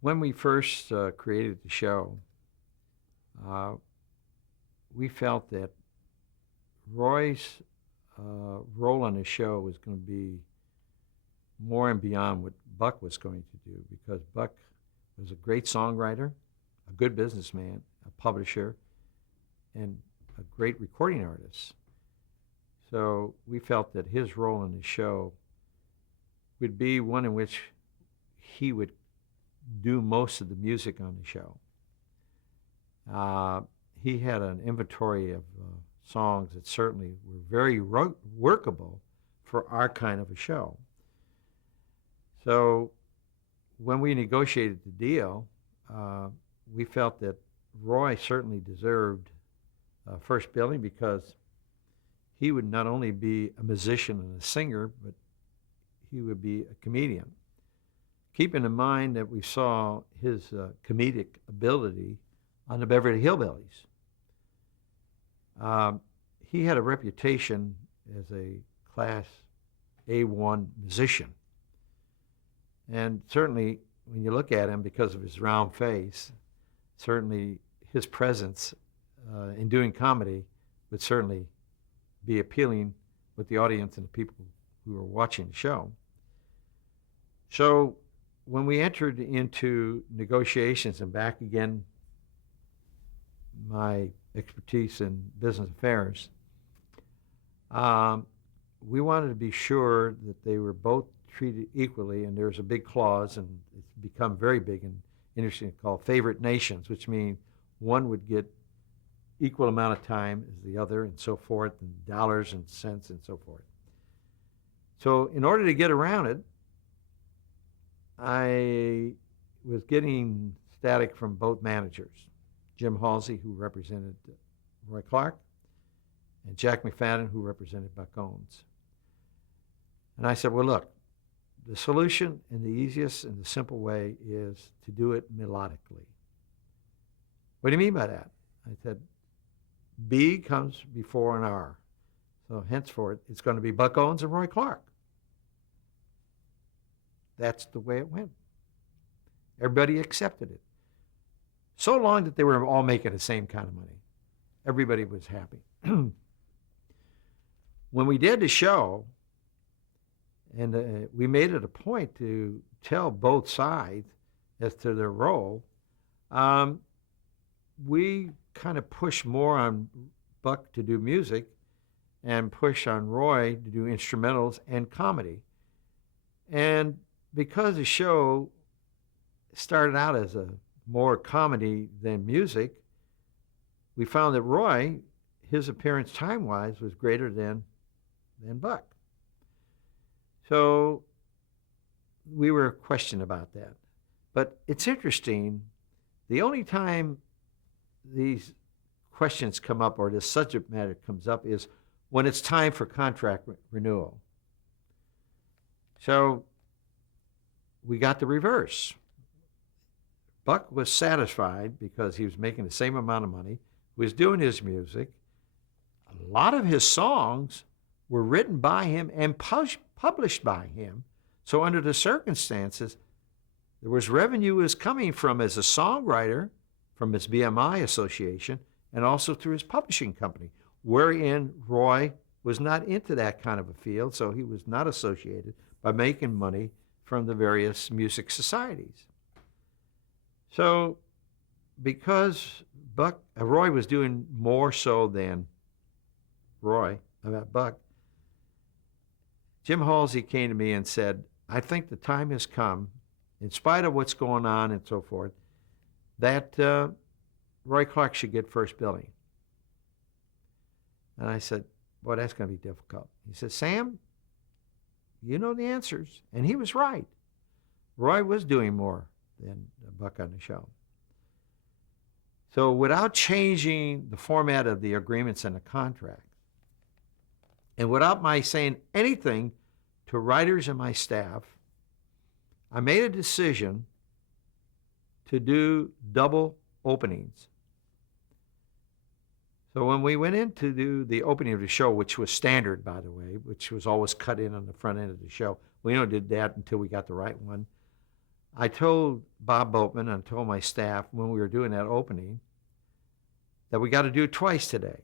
When we first created the show, uh, we felt that Roy's role on the show was going to be more and beyond what Buck was going to do because Buck was a great songwriter, a good businessman, a publisher, and a great recording artist. So we felt that his role in the show would be one in which he would do most of the music on the show. Uh, he had an inventory of songs that certainly were very workable for our kind of a show. So when we negotiated the deal, uh, we felt that Roy certainly deserved first billing because he would not only be a musician and a singer, but he would be a comedian. Keeping in mind that we saw his comedic ability on the Beverly Hillbillies. Um, he had a reputation as a class A1 musician. And certainly, when you look at him, because of his round face, certainly his presence in doing comedy would certainly be appealing with the audience and the people who are watching the show. So when we entered into negotiations and back again, my expertise in business affairs, um, we wanted to be sure that they were both treated equally, and there's a big clause, and it's become very big and interesting, called favorite nations, which means one would get equal amount of time as the other, and so forth, and dollars and cents and so forth. So in order to get around it, I was getting static from both managers, Jim Halsey, who represented Roy Clark, and Jack McFadden, who represented Buck Owens. And I said, well, look, the solution and the easiest and the simple way is to do it melodically. What do you mean by that? I said, B comes before an R. So henceforth, it's going to be Buck Owens and Roy Clark. That's the way it went. Everybody accepted it. So long that they were all making the same kind of money. Everybody was happy. When we did the show, and we made it a point to tell both sides as to their role, we kind of push more on Buck to do music and push on Roy to do instrumentals and comedy. And because the show started out as a more comedy than music, we found that Roy, his appearance time-wise, was greater than Buck. So we were questioned about that. But it's interesting, the only time these questions come up or this subject matter comes up is when it's time for contract renewal. So we got the reverse. Buck was satisfied because he was making the same amount of money, was doing his music. A lot of his songs were written by him and published by him. So under the circumstances, there was revenue was coming from as a songwriter from his BMI association and also through his publishing company, wherein Roy was not into that kind of a field, so he was not associated by making money from the various music societies. So because Roy was doing more so than Buck, Jim Halsey came to me and said, I think the time has come, in spite of what's going on and so forth, that Roy Clark should get first billing. And I said, boy, that's going to be difficult. He said, Sam, you know the answers. And he was right. Roy was doing more than Buck on the show. So without changing the format of the agreements and the contract, and without my saying anything to writers and my staff, I made a decision to do double openings. So when we went in to do the opening of the show, which was standard, by the way, which was always cut in on the front end of the show, we only did that until we got the right one. I told Bob Boatman and I told my staff when we were doing that opening that we got to do it twice today.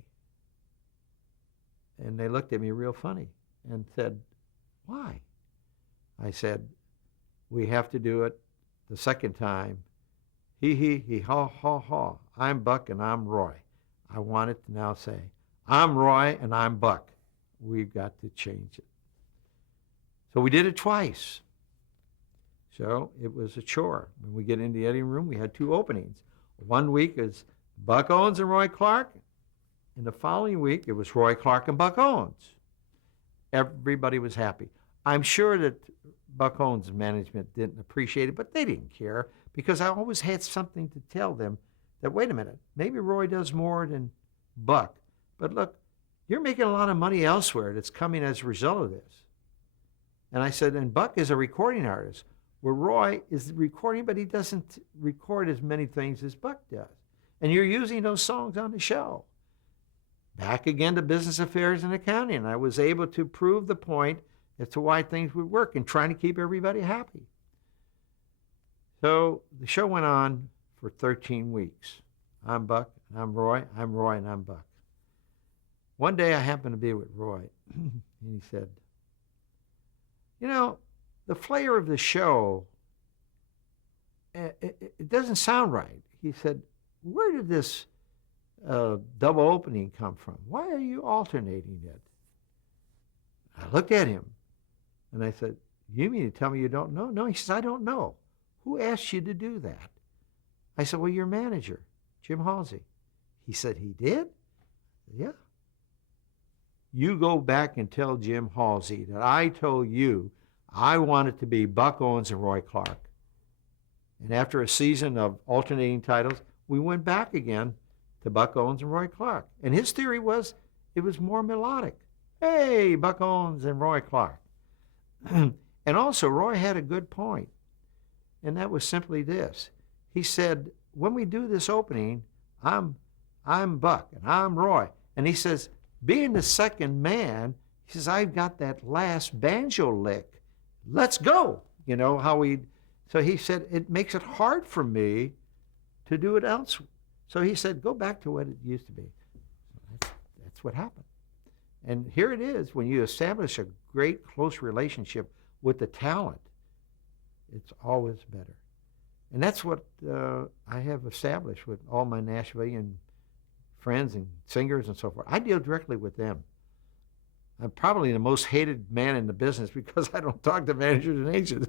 And they looked at me real funny and said, why? I said, we have to do it the second time. Hee haw, haw, haw. I'm Buck and I'm Roy. I want it to now say, I'm Roy and I'm Buck. We've got to change it. So we did it twice. So it was a chore. When we get in the editing room, we had 2 openings. One week is Buck Owens and Roy Clark. And the following week, it was Roy Clark and Buck Owens. Everybody was happy. I'm sure that Buck Owens' management didn't appreciate it, but they didn't care because I always had something to tell them that, wait a minute, maybe Roy does more than Buck. But look, you're making a lot of money elsewhere that's coming as a result of this. And I said, and Buck is a recording artist, where Roy is recording, but he doesn't record as many things as Buck does. And you're using those songs on the show. Back again to business affairs and accounting. I was able to prove the point as to why things would work and trying to keep everybody happy. So the show went on for 13 weeks. I'm Buck, and I'm Roy, and I'm Buck. One day I happened to be with Roy, and he said, you know, the flair of the show, it doesn't sound right. He said, where did this double opening come from? Why are you alternating it? I looked at him and I said, you mean to tell me you don't know? No, he says, I don't know. Who asked you to do that? I said, well, your manager, Jim Halsey. He said, he did? Yeah. You go back and tell Jim Halsey that I told you I wanted to be Buck Owens and Roy Clark. And after a season of alternating titles, we went back again to Buck Owens and Roy Clark. And his theory was it was more melodic. Hey, Buck Owens and Roy Clark. And also, Roy had a good point, and that was simply this. He said, when we do this opening, I'm Buck and I'm Roy. And he says, being the second man, he says, I've got that last banjo lick. Let's go. You know, so he said, it makes it hard for me to do it else. So he said, go back to what it used to be. That's what happened. And here it is, when you establish a great close relationship with the talent, it's always better. And that's what I have established with all my Nashvilleian friends and singers and so forth. I deal directly with them. I'm probably the most hated man in the business because I don't talk to managers and agents.